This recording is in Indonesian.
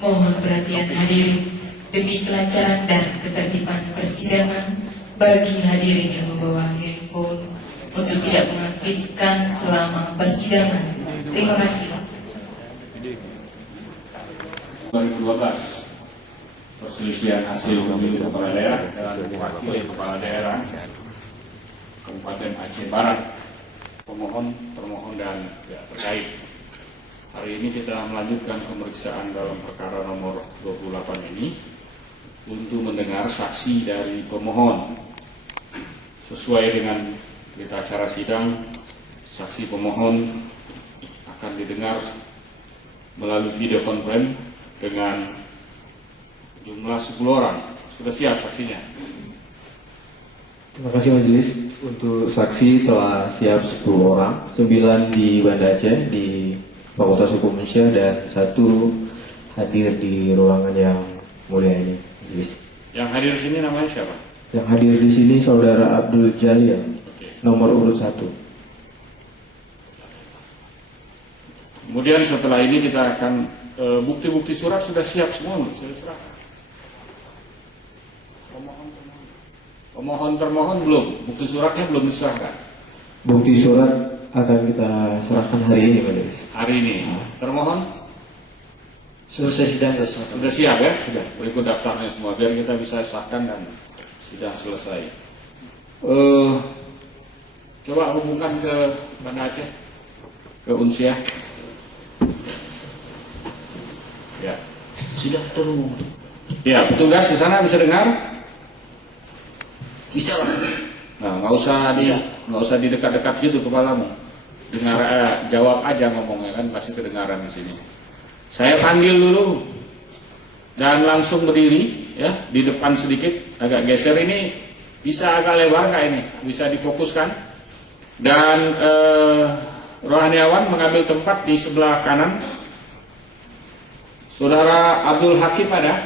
Mohon perhatian hadirin demi kelancaran dan ketertiban persidangan bagi hadirin yang membawa handphone untuk tidak mengaktifkan selama persidangan. Terima kasih. 2012 perselisihan hasil pemilu kepala daerah dan wakil kepala daerah Kabupaten Aceh Barat. Pemohon, termohon dan pihak terkait. Hari ini kita melanjutkan pemeriksaan dalam perkara nomor 28 ini untuk mendengar saksi dari pemohon. Sesuai dengan berita acara sidang, saksi pemohon akan didengar melalui video conference dengan jumlah 10 orang. Sudah siap saksinya? Terima kasih majelis. Untuk saksi telah siap 10 orang, 9 di Banda Aceh di Fakultas Hukum Indonesia dan 1 hadir di ruangan yang mulia ini, majelis. Yang hadir di sini namanya siapa? Yang hadir di sini Saudara Abdul Jalil, nomor urut 1. Kemudian setelah ini kita akan bukti-bukti surat sudah siap semua, sudah serahkan. Pemohon termohon belum, bukti suratnya belum diserahkan. Bukti surat akan kita serahkan hari ini, majelis. Hari ini. Termohon Selesai sidang sudah siap ya? Sudah. Berikut daftarnya semua biar kita bisa sahkan dan sidang selesai. Coba hubungkan ke Banda Aceh, ke Unsiah. Ya. Sudah terhubung. Ya, petugas di sana bisa dengar? Bisa Pak. Nah, nggak usah di dekat-dekat gitu kepalamu. Dengar, jawab aja ngomongnya kan pasti kedengaran di sini. Saya panggil dulu dan langsung berdiri ya di depan sedikit, agak geser ini bisa agak lebar nggak ini? Bisa difokuskan. Dan rohaniawan mengambil tempat di sebelah kanan. Saudara Abdul Hakim ada?